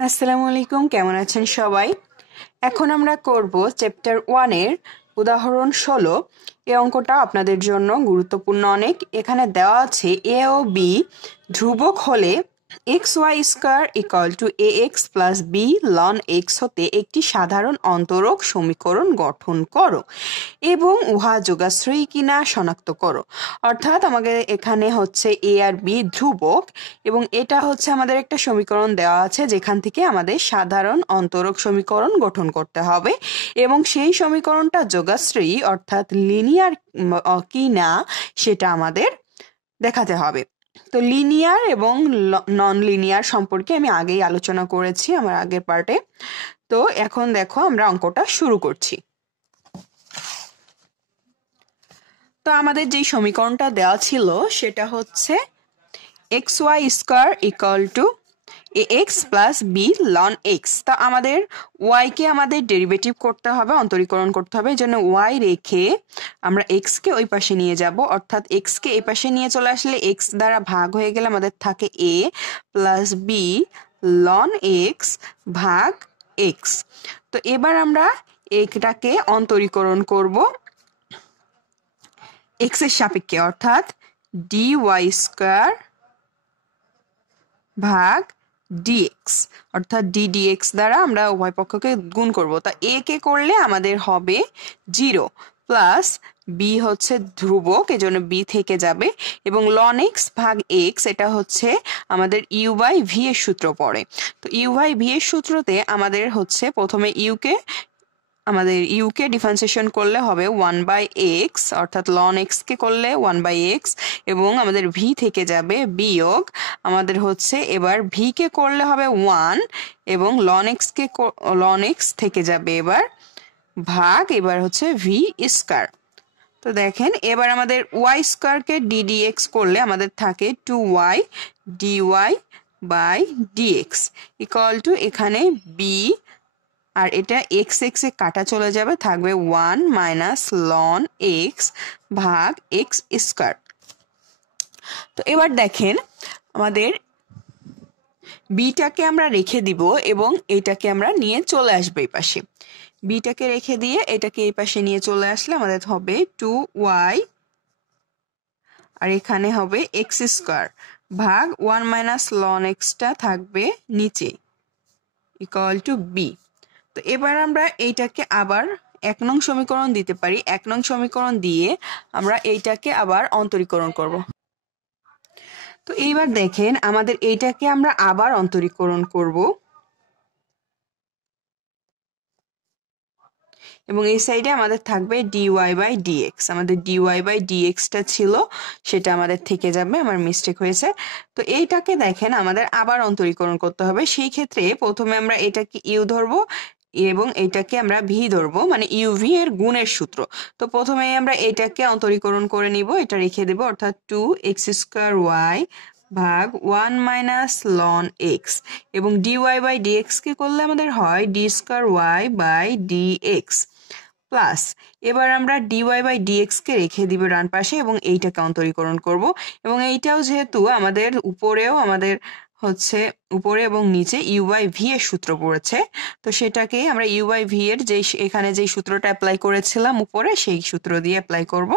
আসসালামু আলাইকুম, কেমন আছেন সবাই? এখন আমরা করব চ্যাপ্টার 1 এর উদাহরণ 16। এই অঙ্কটা আপনাদের জন্য গুরুত্বপূর্ণ অনেক। এখানে দেওয়া আছে এ ও বি ধ্রুবক হলে xy square equal to ax plus b ln x হতে একটি সাধারণ অন্তরক সমীকরণ গঠন করো এবং উহা যোগাশ্রয়ী কিনা শনাক্ত করো। অর্থাৎ আমাদের এখানে হচ্ছে এ আর বি ধ্রুবক এবং এটা হচ্ছে আমাদের একটা সমীকরণ দেওয়া আছে যেখান থেকে আমাদের সাধারণ অন্তরক সমীকরণ গঠন করতে হবে এবং সেই সমীকরণটা যোগাশ্রয়ী অর্থাৎ লিনিয়ার কি না সেটা আমাদের দেখাতে হবে। তো লিনিয়ার এবং নন লিনিয়ার সম্পর্কে আমি আগেই আলোচনা করেছি আমার আগের পার্টে। তো এখন দেখো আমরা অঙ্কটা শুরু করছি। তো আমাদের যে সমীকরণটা দেওয়া ছিল সেটা হচ্ছে xy square equal to ax plus b ln x. তা আমাদের y কে আমাদের ডেরিভেটিভ করতে হবে, অন্তরীকরণ করতে হবে। এই জন্য y রেখে আমরা x কে ওই পাশে নিয়ে যাব, অর্থাৎ x কে এই পাশে নিয়ে চলে আসলে x দ্বারা ভাগ হয়ে গেলে আমাদের থাকে a plus b ln x ভাগ x। তো এবার আমরা এটাকে অন্তরীকরণ করব x এর সাপেক্ষে, অর্থাৎ dy স্কয়ার ভাগ dx, অর্থাৎ ddx দ্বারা আমরা উভয় পক্ষকে গুণ করব। তা a কে করলে আমাদের হবে 0 প্লাস b হচ্ছে ধ্রুবক এজন্য b থেকে যাবে এবং ln x ভাগ x এটা হচ্ছে আমাদের u বাই v এর সূত্র পড়ে। তো u বাই v এর সূত্রতে আমাদের হচ্ছে প্রথমে আমাদের u কে ডিফারেন্সিয়েশন করলে হবে 1/x, অর্থাৎ ln x কে করলে 1/x এবং আমাদের v থেকে যাবে বিয়োগ আমাদের হচ্ছে এবার v কে করলে হবে 1 এবং ln x থেকে যাবে এবার ভাগ এবার হচ্ছে v স্কয়ার। তো দেখেন এবার আমাদের y স্কয়ার কে ddx করলে আমাদের থাকে 2y dy by dx equal to এখানে b আর এটা x x এ কাটা চলে যাবে, থাকবে 1 মাইনাস লন x ভাগ x স্কয়ার। তো এবার দেখেন আমাদের বিটাকে আমরা রেখে দিব এবং এটাকে আমরা নিয়ে চলে আসবে এই পাশে। বিটাকে রেখে দিয়ে এটাকে এই পাশে নিয়ে চলে আসলে আমাদের হবে 2y আর এখানে হবে x স্কয়ার ভাগ 1 মাইনাস লন x টা থাকবে নিচে ইকুয়াল টু b। তো এবার আমরা এইটাকে আবার 1 নং সমীকরণ দিতে পারি। 1 নং সমীকরণ দিয়ে আমরা এইটাকে আবার অন্তরীকরণ করব। তো এইবার দেখেন আমাদের এইটাকে আমরা আবার অন্তরীকরণ করব এবং এই সাইডে আমাদের থাকবে dy বাই dx। আমাদের dy বাই dx টা ছিল সেটা আমাদের থেকে যাবে, আমার মিস্টেক হয়েছে। তো এইটাকে দেখেন আমাদের আবার অন্তরীকরণ করতে হবে। সেই ক্ষেত্রে প্রথমে আমরা এটাকে u ধরবো এবং এটাকে আমরা v ধরবো, মানে uv এর গুণের সূত্র। তো প্রথমে আমরা এটাকে অন্তরীকরণ করে নিব, এটা রেখে দেব, অর্থাৎ 2x স্কয়ার y ভাগ 1 মাইনাস লন x এবং dy বাই dx কে করলে আমাদের হয় d square y by dx plus এবার আমরা dy বাই dx কে রেখে দিব ডান পাশে এবং এইটাকে অন্তরীকরণ করব এবং এইটাও যেহেতু আমাদের উপরেও আমাদের হচ্ছে উপরে এবং নিচে u বাই v এর সূত্র পড়েছে, তো সেটাকে আমরা u বাই v এর যে এখানে যে সূত্রটা অ্যাপ্লাই করেছিলাম উপরে সেই সূত্র দিয়ে অ্যাপ্লাই করব।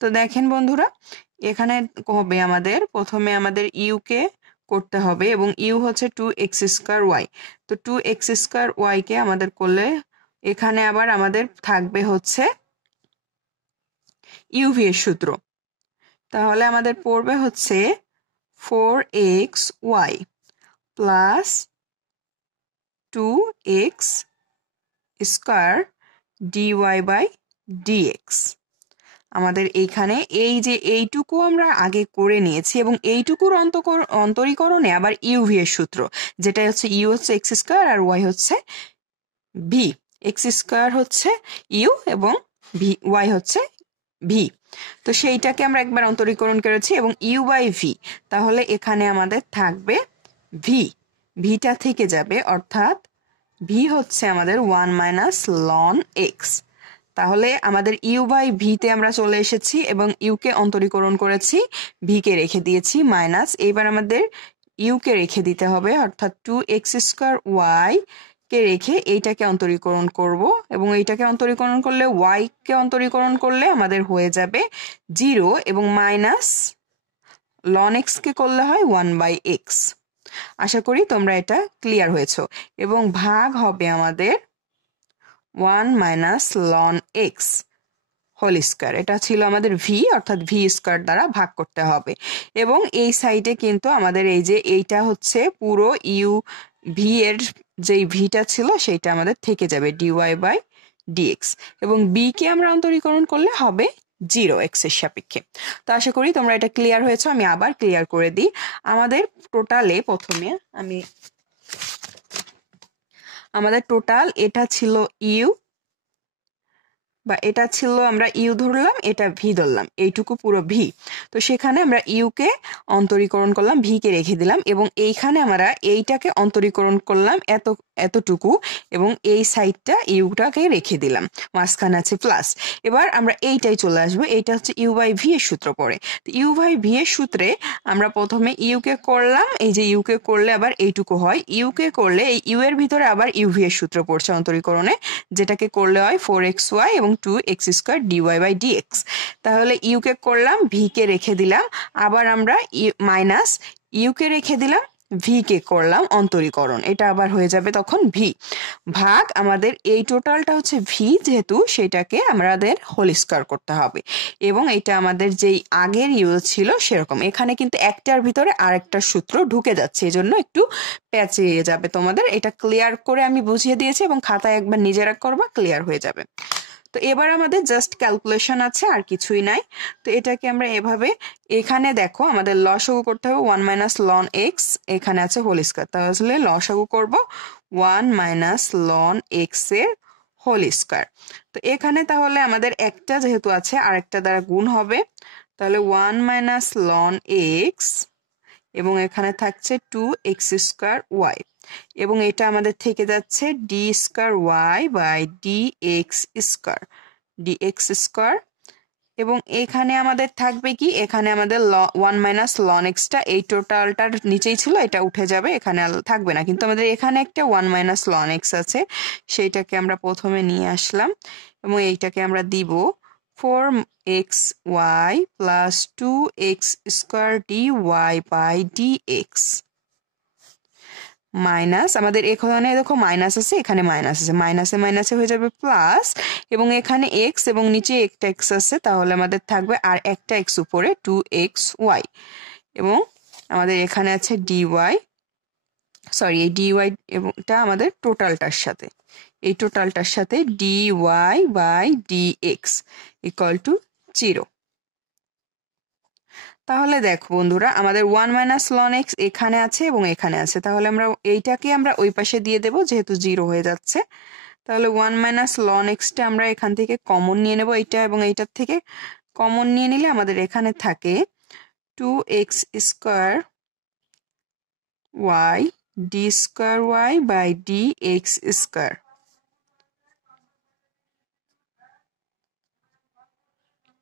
তো দেখেন বন্ধুরা এখানে হবে আমাদের প্রথমে আমাদের u কে করতে হবে এবং u হচ্ছে 2x স্কয়ার y। তো 2x স্কয়ার y কে আমাদের করলে এখানে আবার আমাদের থাকবে হচ্ছে uv এর সূত্র, তাহলে আমাদের পড়বে হচ্ছে 4xy plus 2x square dy by dx। আমাদের এইখানে এই যে এইটুকু আমরা আগে করে নিয়েছি এবং এইটুকুর অন্তরীকরণে আবার uv এর সূত্র, যেটা হচ্ছে u হচ্ছে x স্কয়ার আর y হচ্ছে v। x স্কয়ার হচ্ছে u এবং y হচ্ছে v। তো সেইটাকে আমরা একবার অন্তরীকরণ করেছি এবং u বাই v, তাহলে এখানে আমাদের থাকবে v, ভিটা থেকে যাবে, অর্থাৎ v হচ্ছে আমাদের 1 মাইনাস লন x। তাহলে আমাদের u বাই v তে আমরা চলে এসেছি এবং u কে অন্তরীকরণ করেছি, v কে রেখে দিয়েছি মাইনাস। এবার আমাদের ইউ কে রেখে দিতে হবে, অর্থাৎ 2x² y কে রেখে এইটাকে অন্তরীকরণ করব, এবং এইটাকে অন্তরীকরণ করলে y কে অন্তরীকরণ করলে আমাদের হয়ে যাবে 0, এবং মাইনাস ln x কে করলে হয় 1/x। আশা করি তোমরা এটা ক্লিয়ার হয়েছো। এবং ভাগ হবে আমাদের 1 minus ln x whole square. এটা ছিল আমাদের v, অর্থাৎ v স্কয়ার দ্বারা ভাগ করতে হবে। এবং এই সাইডে কিন্তু আমাদের এই যে এইটা হচ্ছে পুরো ইউ ভি এর যেই ভিটা ছিল সেটা আমাদের থেকে যাবে dy/dx, এবং b কে আমরা অন্তরীকরণ করলে হবে 0 x এর সাপেক্ষে। তো আশা করি তোমরা এটা ক্লিয়ার হয়েছে। আমি আবার ক্লিয়ার করে দিই। আমাদের টোটালে প্রথমে আমাদের টোটাল এটা ছিল ইউ, বা এটা ছিল আমরা ইউ ধরলাম, এটা ভি ধরলাম, এইটুকু পুরো ভি। তো সেখানে আমরা ইউ কে অন্তরীকরণ করলাম, ভি কে রেখে দিলাম, এবং এইখানে আমরা এইটাকে অন্তরীকরণ করলাম এতটুকু, এবং এই সাইডটা ইউটাকে রেখে দিলাম, মাঝখানে আছে প্লাস। এবার আমরা এইটাই চলে আসবো, এইটা হচ্ছে u/v এর সূত্র পড়ে। তো u/v এর সূত্রে আমরা প্রথমে ইউ কে করলাম, এই যে ইউ কে করলে আবার এইটুকু হয়, ইউ কে করলে এই ইউ এর ভিতরে আবার uv এর সূত্র পড়ছে অন্তরীকরণে, যেটাকে করলে হয় 4xy এবং 2x² dy/dx। তাহলে ইউ কে করলাম, ভি কে রেখে দিলাম, আবার আমরা মাইনাস ইউ কে রেখে দিলাম, ভি কে করলাম অন্তরীকরণ, এটা আবার হয়ে যাবে তখন ভি ভাগ আমাদের এই টোটালটা হচ্ছে ভি, যেহেতু সেটাকে আমাদের হোল স্কয়ার করতে হবে। এবং এটা আমাদের যেই আগের ইউ ছিল সেরকম, এখানে কিন্তু একটার ভিতরে আরেকটা সূত্র ঢুকে যাচ্ছে, এজন্য একটু পেঁচিয়ে যাবে তোমাদের। এটা ক্লিয়ার করে আমি বুঝিয়ে দিয়েছি, এবং খাতায় একবার নিজেরা করবা, ক্লিয়ার হয়ে যাবে। তো এবার আমাদের জাস্ট ক্যালকুলেশন আছে, আর কিছুই নাই। তো এটাকে আমরা এভাবে, এখানে দেখো আমাদের লসাগু করতে হবে 1 মাইনাস ln x, এখানে আছে হোল স্কয়ার, তাহলে লসাগু করব 1 মাইনাস ln x এর হোল স্কয়ার। তো এখানে তাহলে আমাদের একটা যেহেতু আছে আরেকটা দ্বারা গুণ হবে, তাহলে 1 মাইনাস ln x, এবং এখানে থাকছে 2x²y, এবং এটা আমাদের থেকে যাচ্ছে d²y/dx², এবং এখানে আমাদের থাকবে কি, এখানে আমাদের 1 মাইনাস ln x টা এই টোটালটার নিচেই ছিল, এটা উঠে যাবে, এখানে থাকবে না, কিন্তু আমাদের এখানে একটা 1 মাইনাস ln x আছে, সেইটাকে আমরা প্রথমে নিয়ে আসলাম, এবং এইটাকে আমরা দিব 4xy plus 2x² dy/dx minus, আমাদের এখানে দেখো মাইনাস আছে, এখানে মাইনাস আছে, মাইনাসে মাইনাসে হয়ে যাবে প্লাস, এবং এখানে এক্স এবং নিচে একটা এক্স আছে, তাহলে আমাদের থাকবে আর একটা এক্স উপরে 2xy, এবং আমাদের এখানে আছে ডিওয়াই, সরি এই ডিওয়াই এটা আমাদের টোটালটার সাথে, এই টোটালটার সাথে dy/dx ইকুয়াল টু 0। তাহলে দেখো বন্ধুরা, আমাদের 1 মাইনাস ln x এখানে আছে এবং এখানে আছে, তাহলে আমরা এইটাকে আমরা ওই পাশে দিয়ে দেব, যেহেতু 0 হয়ে যাচ্ছে। তাহলে 1 মাইনাস ln x টা আমরা এখান থেকে কমন নিয়ে নেব, এইটা এবং এইটার থেকে কমন নিয়ে নিলে আমাদের এখানে থাকে 2x² y d²y/dx²,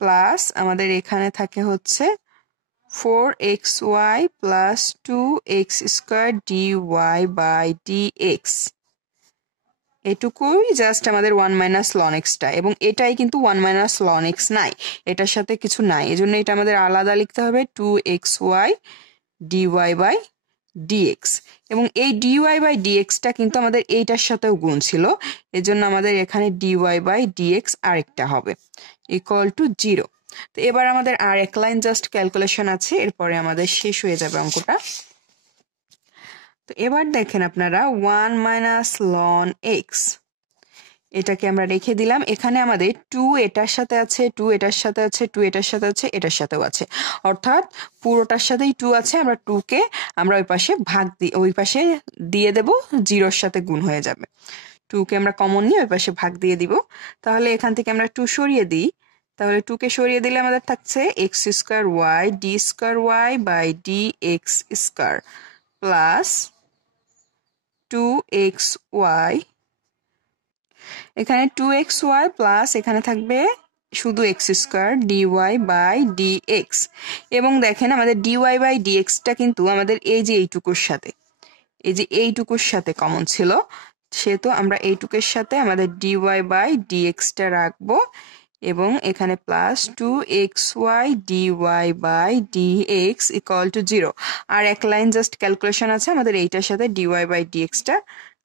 প্লাস আমাদের এখানে থাকে হচ্ছে 4xy plus 2x² dy/dx, এটুকুই জাস্ট আমাদের 1 মাইনাস ln x টা, এবং এটাই কিন্তু 1 মাইনাস ln x নাই, এটার সাথে কিছু নাই, এজন্য এটা আমাদের আলাদা লিখতে হবে 2xy dy/dx, এবং এই dy/dx টা কিন্তু আমাদের এইটার সাথেও গুণ ছিল, এজন্য আমাদের এখানে dy/dx আরেকটা হবে ইকুয়াল টু 0। তো এবার আমাদের আর এক লাইন জাস্ট ক্যালকুলেশন আছে, এরপরে আমাদের শেষ হয়ে যাবে অঙ্কটা। তো এবার দেখেন আপনারা 1 মাইনাস ln x, এটাকে আমরা রেখে দিলাম, এখানে আমাদের 2 এটার সাথে আছে, 2 এটার সাথে আছে, 2 এটার সাথে আছে, এটার সাথেও আছে, অর্থাৎ পুরোটার সাথেই 2 আছে, আমরা 2 কে আমরা ওই পাশে ওই পাশে দিয়ে দেব, 0-র সাথে গুণ হয়ে যাবে, 2 কে আমরা কমন নিয়ে ওই পাশে ভাগ দিয়ে দিব। তাহলে এখান থেকে আমরা 2 সরিয়ে দিই, তাহলে 2 কে সরিয়ে দিলে আমাদের থাকছে x² d²y/dx² প্লাস 2xy, এখানে 2xy প্লাস এখানে থাকবে শুধু x square dy by dx. এবং দেখেন আমাদের ডিওয়াই বাই ডিএক্সটা কিন্তু আমাদের এই যে এইটুকুর সাথে কমন ছিল, সেহেতু আমরা এইটুকুর সাথে আমাদের ডিওয়াই বাই ডিএক্সটা রাখবো এবং এখানে plus 2xy dy by dx equal to 0। আর এক লাইন জাস্ট ক্যালকুলেশন আছে, আমাদের এইটার সাথে dy বাই dxটা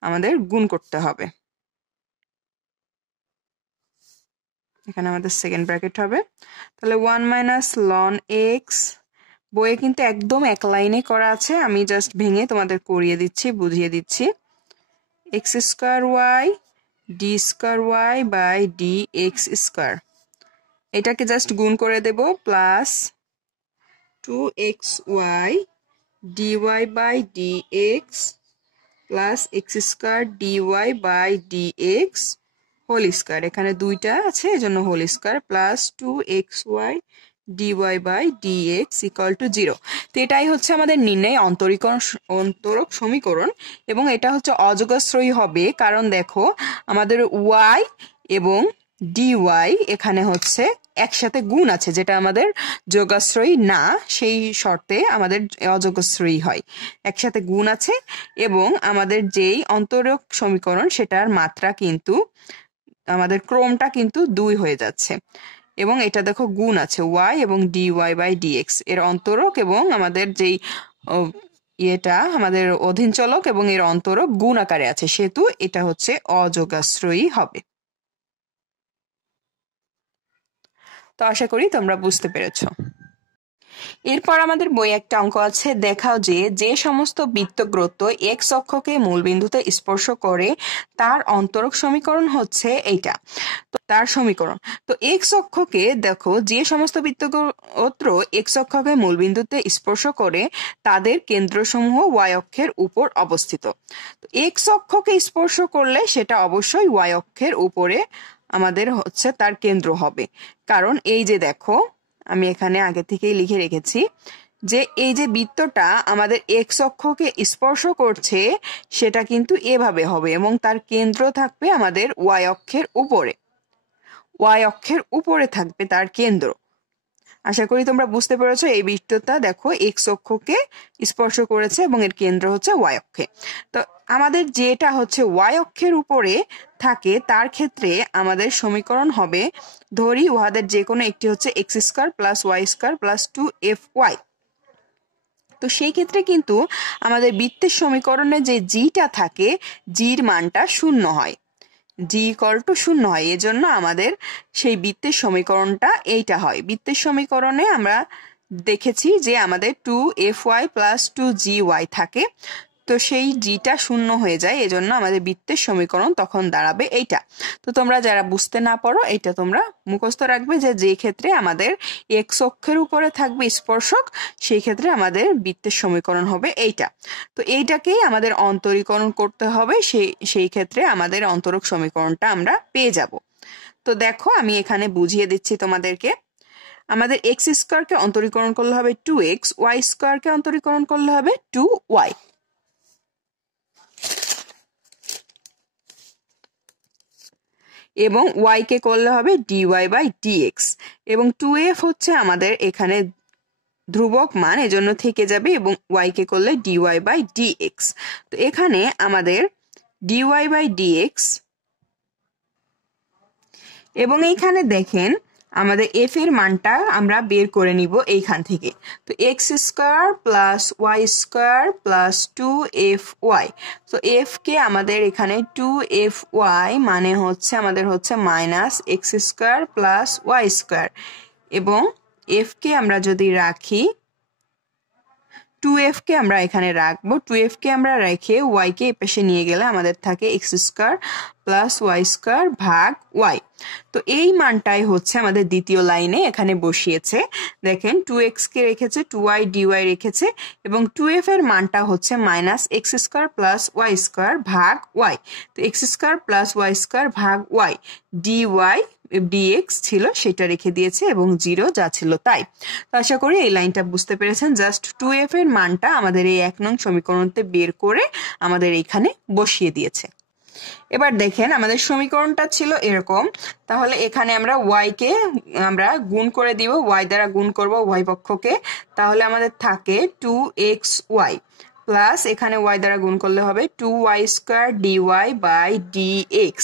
আমাদের গুণ করতে হবে। এখানে আমাদের সেকেন্ড ব্র্যাকেট হবে, তাহলে 1 মাইনাস লন এক্স, বইয়ে কিন্তু একদম এক লাইনে করা আছে, আমি জাস্ট ভেঙে তোমাদের করিয়ে দিচ্ছি, বুঝিয়ে দিচ্ছি। X square y d square y by d x square, এটাকে জাস্ট গুণ করে দেব, plus 2xy dy by dx plus x square dy by d x whole square, এখানে দুইটা আছে এজন্য whole square, plus 2xy dy by dx equal to 0। তো এটাই হচ্ছে আমাদের নির্ণয় অন্তরক সমীকরণ, এবং এটা হচ্ছে অযোগাশ্রয়ী হবে, কারণ দেখো আমাদের y এবং dy এখানে হচ্ছে একসাথে গুণ আছে, যেটা আমাদের যোগাশ্রয়ী না, সেই শর্তে আমাদের অযোগাশ্রয়ী হয়। একসাথে গুণ আছে এবং আমাদের যেই অন্তরক সমীকরণ সেটার মাত্রা কিন্তু আমাদের ক্রমটা কিন্তু 2 হয়ে যাচ্ছে, এবং এটা দেখো গুণ আছে y এবং dy বাই dx এর অন্তরক, এবং আমাদের যেই এটা আমাদের অধীন চলক এবং এর অন্তরক গুণ আকারে আছে, সেহেতু এটা হচ্ছে অযোগাশ্রয়ী হবে। তো আশা করি তোমরা বুঝতে পেরেছো। এরপর আমাদের বই একটা অঙ্ক আছে, দেখাও যে যে সমস্ত বৃত্তগ্রস্ত এক্স অক্ষকে মূলবিন্দুতে স্পর্শ করে তার অন্তরক সমীকরণ হচ্ছে এইটা। তো তার সমীকরণ, তো এক্স অক্ষকে দেখো যে সমস্ত বৃত্তগ্রস্ত এক্স অক্ষকে মূলবিন্দুতে স্পর্শ করে তাদের কেন্দ্রসমূহ ওয়াই অক্ষের উপর অবস্থিত। তো এক্স অক্ষকে স্পর্শ করলে সেটা অবশ্যই ওয়াই অক্ষের উপরে আমাদের হচ্ছে তার কেন্দ্র হবে, কারণ এই যে দেখো আমি এখানে আগে থেকেই লিখে রেখেছি যে এই যে বৃত্তটা আমাদের এক্স অক্ষকে স্পর্শ করছে সেটা কিন্তু এভাবে হবে এবং তার কেন্দ্র থাকবে আমাদের ওয়াই অক্ষের উপরে থাকবে তার কেন্দ্র। আশা করি তোমরা বুঝতে পেরেছো। এই বৃত্তটা দেখো এক্স অক্ষকে স্পর্শ করেছে এবং এর কেন্দ্র হচ্ছে ওয়াই অক্ষে। তো আমাদের যেটা হচ্ছে ওয়াই অক্ষের উপরে থাকে তার ক্ষেত্রে আমাদের সমীকরণ হবে, ধরি উহাদের যে কোনো একটি হচ্ছে x square plus y square plus 2fy। তো সেই ক্ষেত্রে কিন্তু আমাদের বৃত্তের সমীকরণে যে জিটা থাকে, জির মানটা 0 হয়, জি ইকুয়াল টু 0 হয়। এজন্য আমাদের সেই বৃত্তের সমীকরণটা এইটা হয়। বৃত্তের সমীকরণে আমরা দেখেছি যে আমাদের 2fy প্লাস 2gy থাকে, তো সেই জিটা 0 হয়ে যায়, এজন্য আমাদের বৃত্তের সমীকরণ তখন দাঁড়াবে এইটা। তো তোমরা যারা বুঝতে না পারো এটা তোমরা মুখস্থ রাখবে যে যে ক্ষেত্রে আমাদের এক্স অক্ষের উপরে থাকবে স্পর্শক, সেই ক্ষেত্রে আমাদের বৃত্তের সমীকরণ হবে এইটা। তো এইটাকেই আমাদের অন্তরীকরণ করতে হবে, সেই ক্ষেত্রে আমাদের অন্তরক সমীকরণটা আমরা পেয়ে যাব। তো দেখো আমি এখানে বুঝিয়ে দিচ্ছি তোমাদেরকে। আমাদের এক্স স্কোয়ারকে অন্তরীকরণ করলে হবে 2x, ওয়াই স্কোয়ারকে অন্তরীকরণ করলে হবে 2y, এবং y কে করলে হবে dy বাই dx, এবং 2f হচ্ছে আমাদের এখানে ধ্রুবক মান, এজন্য থেকে যাবে, এবং y কে করলে dy বাই dx। তো এখানে আমাদের dy বাই dx, এবং এইখানে দেখেন আমাদের f এর মানটা আমরা বের করে নিব এইখান থেকে। তো x square plus y square plus 2fy, তো f কে আমাদের এখানে 2fy মানে হচ্ছে আমাদের হচ্ছে minus x square plus y square, এবং f কে আমরা যদি রাখি 2f কে আমরা এখানে রাখবো, 2f কে আমরা রেখে y কে এপাশে নিয়ে গেলে আমাদের থাকে x square plus y square ভাগ y। তো এই মানটাই হচ্ছে আমাদের দ্বিতীয় লাইনে এখানে বসিয়েছে। দেখেন 2x কে রেখেছে, 2y dy রেখেছে, এবং 2f এর মানটা হচ্ছে minus x square plus y square ভাগ y। তো x square plus y square ভাগ y, dy dx ছিল সেটা রেখে দিয়েছে, এবং 0 যা ছিল তাই। তো আশা করি এই লাইনটা বুঝতে পেরেছেন। জাস্ট 2f এর মানটা আমাদের এই 1 নং সমীকরণতে বের করে আমাদের এইখানে বসিয়ে দিয়েছে। এবার দেখেন আমাদের সমীকরণটা ছিল এরকম, তাহলে এখানে আমরা y কে আমরা গুণ করে দিব, y দ্বারা গুণ করব y পক্ষকে, তাহলে আমাদের থাকে 2xy প্লাস এখানে y দ্বারা গুণ করলে হবে 2y² dy by dx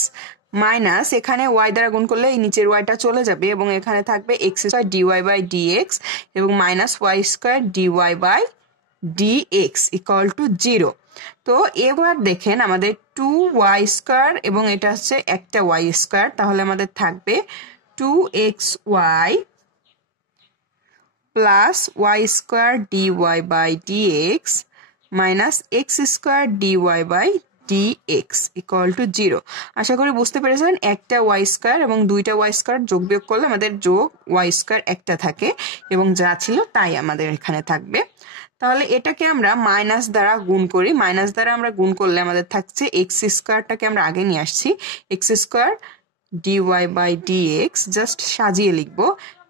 minus এখানে y দ্বারা গুণ করলে এই নিচের yটা চলে যাবে এবং এখানে থাকবে x² dy বাই dx এবং minus y² dy by dx equal to 0। তো এবার দেখেন আমাদের 2y² এবং এটা হচ্ছে একটা y², তাহলে আমাদের থাকবে 2xy plus y² dy by dx minus x² dy by dx equal to 0। আশা করি বুঝতে পেরেছেন, একটা y² এবং দুইটা y² যোগ বিয়োগ করলে আমাদের যোগ y² একটা থাকে এবং যা ছিল তাই আমাদের এখানে থাকবে। তাহলে এটাকে আমরা মাইনাস দ্বারা গুণ করি, মাইনাস দ্বারা আমরা গুণ করলে আমাদের থাকছে x²টাকে আমরা আগে নিয়ে আসছি, x² dy by dx just সাজিয়ে লিখবো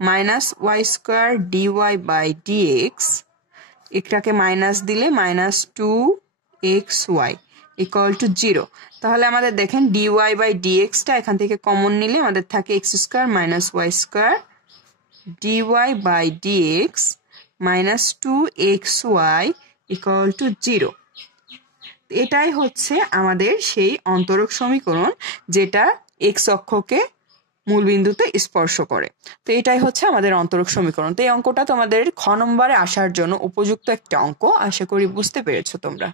minus y² dy by dx, এটাকে মাইনাস দিলে মাইনাস 2xy ইকুয়াল টু 0। তাহলে আমাদের দেখেন dy বাই dxটা এখান থেকে কমন নিলে আমাদের থাকে x² minus y² dy by dx minus 2xy equal to 0। এটাই হচ্ছে আমাদের সেই অন্তরক সমীকরণ যেটা x অক্ষকে মূলবিন্দুতে স্পর্শ করে। তো এটাই হচ্ছে আমাদের অন্তরক সমীকরণ। তো এই অঙ্কটা তোমাদের খ নম্বরে আসার জন্য উপযুক্ত একটা অঙ্ক, আশা করি বুঝতে পেরেছো তোমরা।